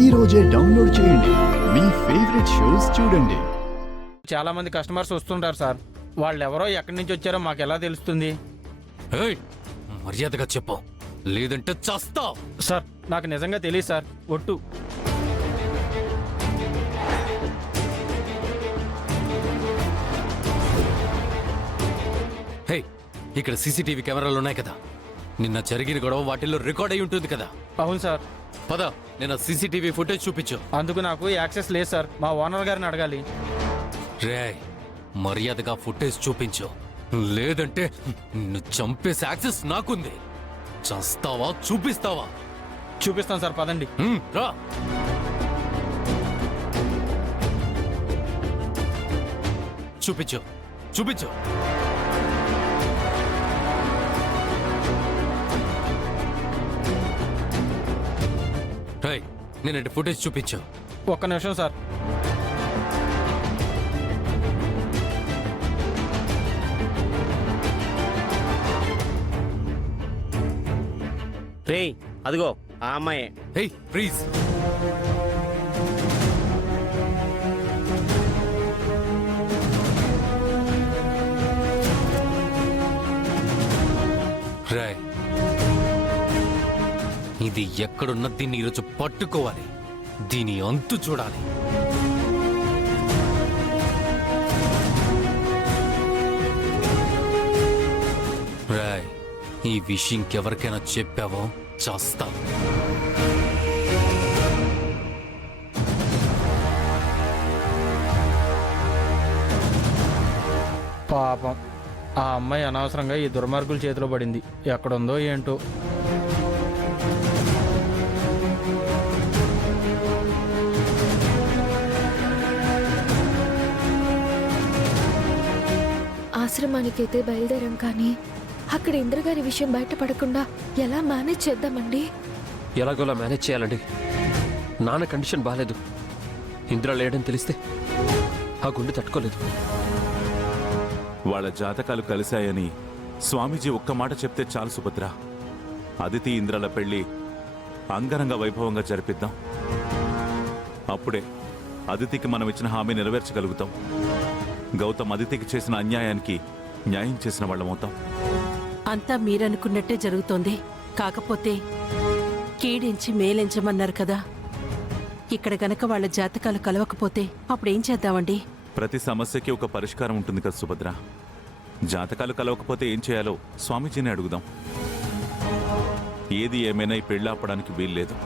ఈ రోజే డౌన్లోడ్ చేయండి. మీ ఫేవరెట్ షోస్ చూడండి. చాలా మంది కస్టమర్స్ వస్తుంటారు సార్. వాళ్ళు ఎవరో ఎక్కడి నుంచి వచ్చారో మాకు ఎలా తెలుస్తుంది? ఏయ్, మర్యాదగా చెప్పు, లేదంటే చస్తావ్. సార్ నాకు నిజంగా తెలియదు సార్, ఒట్టు. హే, ఇక్కడ సీసీటీవీ కెమెరాలు ఉన్నాయి కదా, నిన్న జరిగిన గొడవ వాటిల్లో రికార్డ్ అయి ఉంటుంది కదా. అవును సార్. పద, నిన్న సీసీటీవీ ఫుటేజ్ చూపించు. అందుకు నాకు యాక్సెస్ లేదు సార్, మా ఓనర్ గారిని అడగాలి. రే, మర్యాదగా ఫుటేజ్ చూపించు, లేదంటే నిన్ను చంపేసి యాక్సెస్ నాకుంది. చస్తావా చూపిస్తావా? చూపిస్తాను సార్, పదండి. రా. చూపించు చూపించు. రే, నేనంటే ఫుటేజ్ చూపించు. ఒక్క నిమిషం సార్. రే, అదిగో ఆ అమ్మాయి. హే, ప్లీజ్. రే, ఇది ఎక్కడున్న దీన్ని ఈరోజు పట్టుకోవాలి, దీని అంతు చూడాలి. రాయ్, ఈ విషయం ఇంకెవరికైనా చెప్పావో చేస్తావు. పాపం, ఆ అమ్మాయి అనవసరంగా ఈ దుర్మార్గుల చేతిలో పడింది. ఎక్కడుందో ఏంటో. ఆశ్రమానికైతే బయలుదేరాం, కానీ అక్కడ ఇంద్రగారి విషయం బయటపడకుండా ఎలా మేనేజ్ చేద్దామండి? ఎలాగోలా మేనేజ్ చేయాలండి. నాన్న కండిషన్ బాగాలేదు. ఇంద్ర లేడని తెలిస్తే ఆ గుండె తట్టుకోలేదు. వాళ్ళ జాతకాలు కలిశాయని స్వామీజీ ఒక్క మాట చెప్తే చాలు సుభద్ర. అదితి ఇంద్రల పెళ్లి అంగరంగ వైభవంగా జరిపిద్దాం. అప్పుడే అదితికి మనం ఇచ్చిన హామీ నెరవేర్చగలుగుతాం. గౌతమ్ అదితికి చేసిన అన్యాయానికి న్యాయం చేసిన వాళ్ళమవుతాం. అంతా మీరనుకున్నట్టే జరుగుతోంది. కాకపోతే కీడించి మేలెంచమన్నారు కదా, ఇక్కడ గనక వాళ్ళ జాతకాలు కలవకపోతే అప్పుడేం చేద్దామండి? ప్రతి సమస్యకి ఒక పరిష్కారం ఉంటుంది కదా సుభద్ర. జాతకాలు కలవకపోతే ఏం చేయాలో స్వామీజీని అడుగుదాం. ఏది ఏమైనా ఈ పెళ్లి ఆపడానికి వీల్లేదు.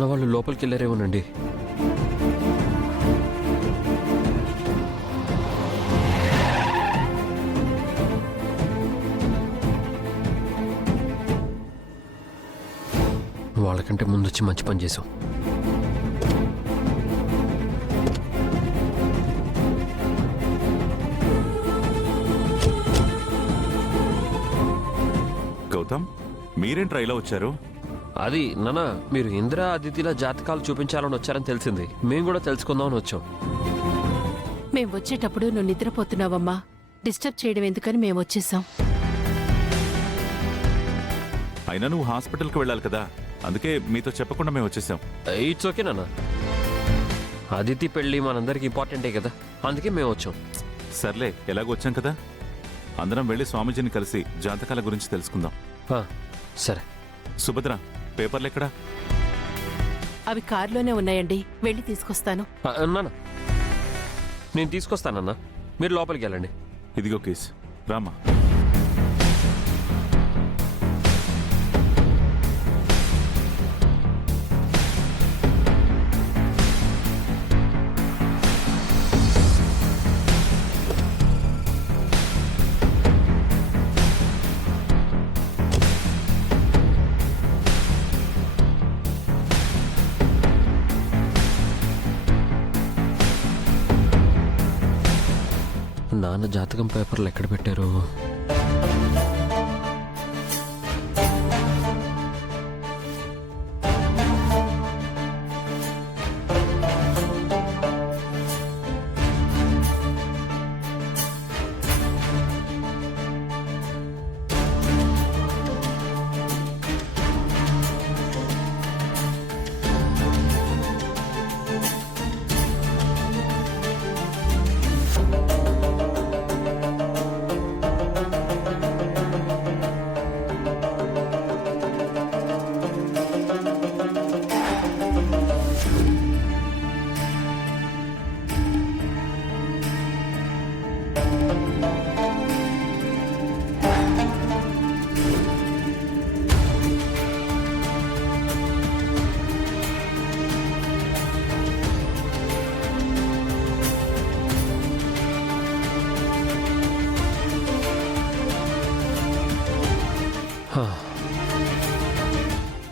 నాన్న వాళ్ళు లోపలికి వెళ్ళారేమోనండి. వాళ్ళకంటే ముందు వచ్చి మంచి పని చేసాం. గౌతమ్, మీరేంట్రా ఇలా వచ్చారు? అది నాన్న, మీరు ఇంద్ర అదితిల జాతకాలు చూపించాలని వచ్చారని తెలిసింది. మేము కూడా తెలుసుకుందామని వచ్చాం. మేం వచ్చేటప్పుడు నువ్వు నిద్రపోతున్నావమ్మా, డిస్టర్బ్ చేయడం ఎందుకని మేము వచ్చేసాం. అయినా నువ్వు హాస్పిటల్కి వెళ్ళాలి కదా, అందుకే మీతో చెప్పకుండా మేము వచ్చేసాం. ఇట్స్ ఓకే నాన్న, అదితి పెళ్ళి మనందరికి ఇంపార్టెంటే కదా, అందుకే మేము వచ్చాం. సర్లే, ఎలాగో వచ్చాం కదా, అందరం వెళ్ళి స్వామీజీని కలిసి జాతకాల గురించి తెలుసుకుందాం. సరే. సుభద్ర, పేపర్లు ఎక్కడా? అవి కారులోనే ఉన్నాయండి, వెళ్ళి తీసుకొస్తాను. నాన్న, నేను తీసుకొస్తానన్నా, మీరు లోపలికి వెళ్ళండి. ఇదిగో కేస్, రామా. నాన్న జాతకం పేపర్లు ఎక్కడ పెట్టారు?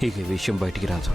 ఇక ఈ విషయం బయటికి రాదు.